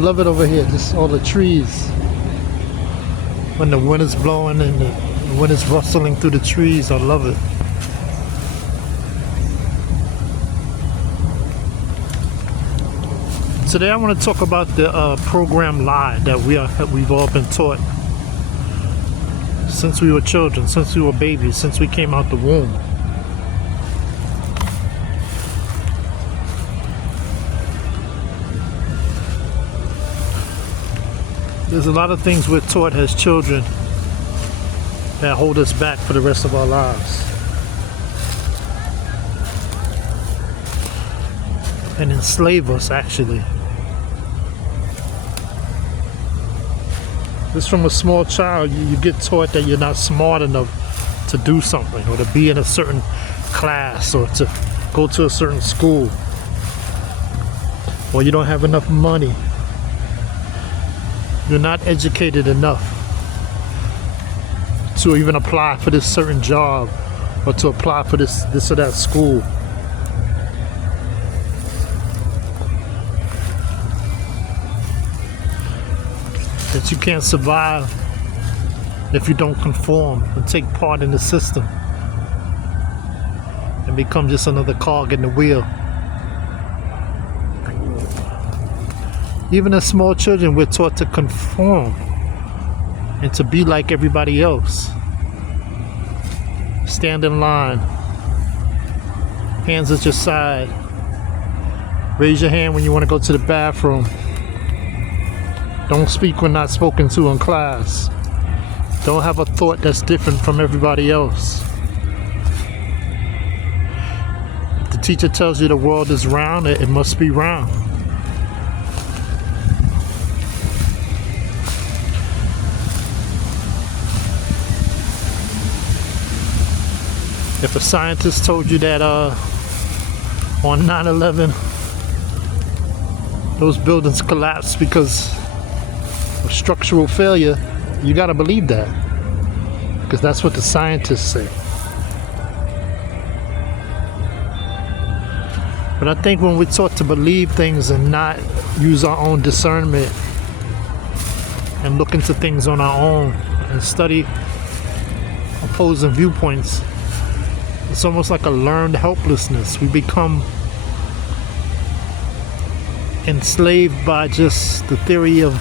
I love it over here, just all the trees. When the wind is blowing and the wind is rustling through the trees, I love it. Today I want to talk about the program lie that we've all been taught since we were children, since we were babies, since we came out the womb. There's a lot of things we're taught as children that hold us back for the rest of our lives. And enslave us, actually. Just from a small child, you get taught that you're not smart enough to do something, or to be in a certain class, or to go to a certain school, or you don't have enough money. You're not educated enough to even apply for this certain job, or to apply for this or that school. That you can't survive if you don't conform and take part in the system and become just another cog in the wheel. Even as small children, we're taught to conform and to be like everybody else. Stand in line, hands at your side, raise your hand when you want to go to the bathroom. Don't speak when not spoken to in class. Don't have a thought that's different from everybody else. If the teacher tells you the world is round, it must be round. If a scientist told you that on 9/11 those buildings collapsed because of structural failure, you gotta believe that, because that's what the scientists say. But I think when we're taught to believe things and not use our own discernment and look into things on our own and study opposing viewpoints, it's almost like a learned helplessness. We become enslaved by just the theory of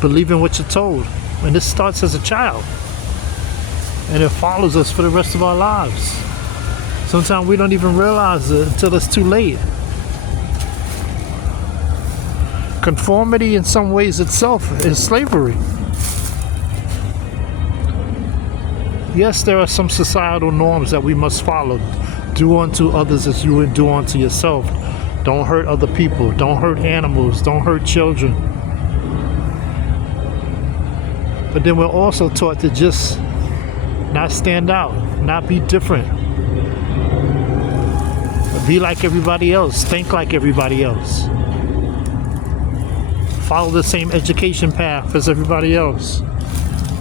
believing what you're told. And this starts as a child, and it follows us for the rest of our lives. Sometimes we don't even realize it until it's too late. Conformity in some ways itself is slavery. Yes, there are some societal norms that we must follow. Do unto others as you would do unto yourself. Don't hurt other people. Don't hurt animals. Don't hurt children. But then we're also taught to just not stand out, not be different. Be like everybody else. Think like everybody else. Follow the same education path as everybody else.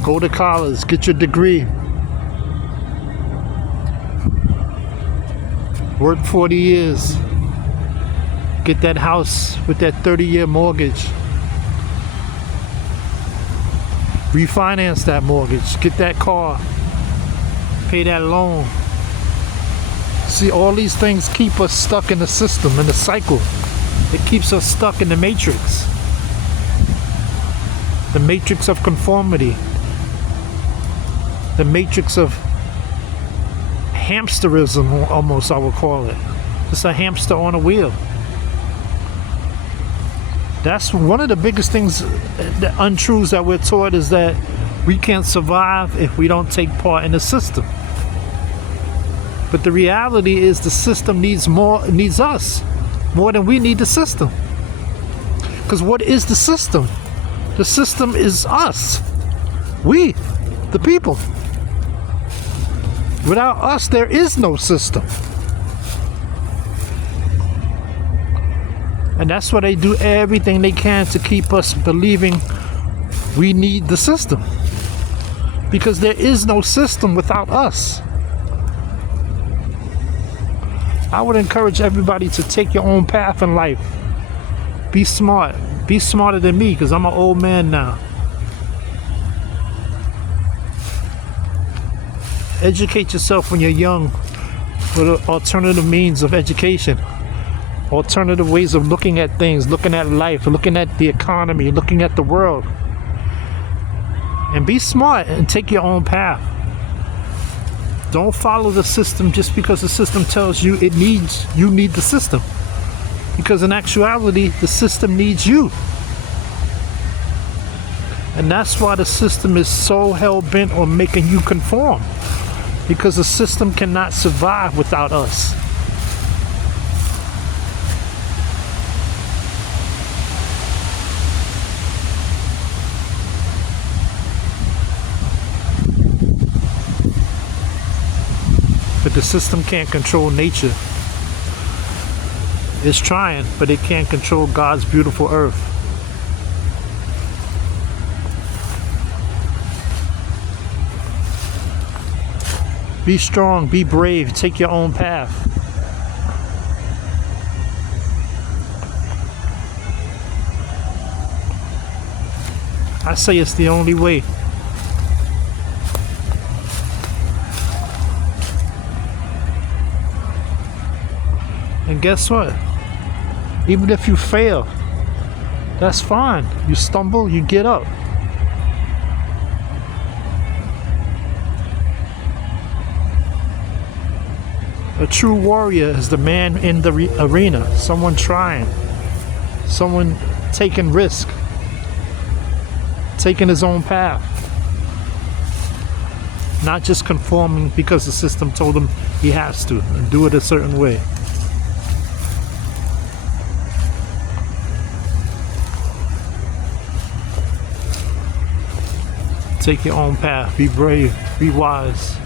Go to college, get your degree. Work 40 years. Get that house with that 30-year mortgage. Refinance that mortgage. Get that car. Pay that loan. See, all these things keep us stuck in the system, in the cycle. It keeps us stuck in the matrix. The matrix of conformity. The matrix of hamsterism, almost, I would call it. It's a hamster on a wheel. That's one of the biggest things, the untruths that we're taught, is that we can't survive if we don't take part in the system. But the reality is the system needs us more than we need the system. Because what is the system? The system is us. We, the people. Without us, there is no system. And that's why they do everything they can to keep us believing we need the system. Because there is no system without us. I would encourage everybody to take your own path in life. Be smart. Be smarter than me, because I'm an old man now. Educate yourself when you're young with alternative means of education, alternative ways of looking at things, looking at life, looking at the economy, looking at the world. And be smart and take your own path. Don't follow the system just because the system tells you you need the system. Because in actuality, the system needs you. And that's why the system is so hell-bent on making you conform. Because the system cannot survive without us. But the system can't control nature. It's trying, but it can't control God's beautiful earth. Be strong, be brave, take your own path. I say it's the only way. And guess what? Even if you fail, that's fine. You stumble, you get up. A true warrior is the man in the arena, someone trying, someone taking risk, taking his own path, not just conforming because the system told him he has to and do it a certain way. Take your own path, be brave, be wise.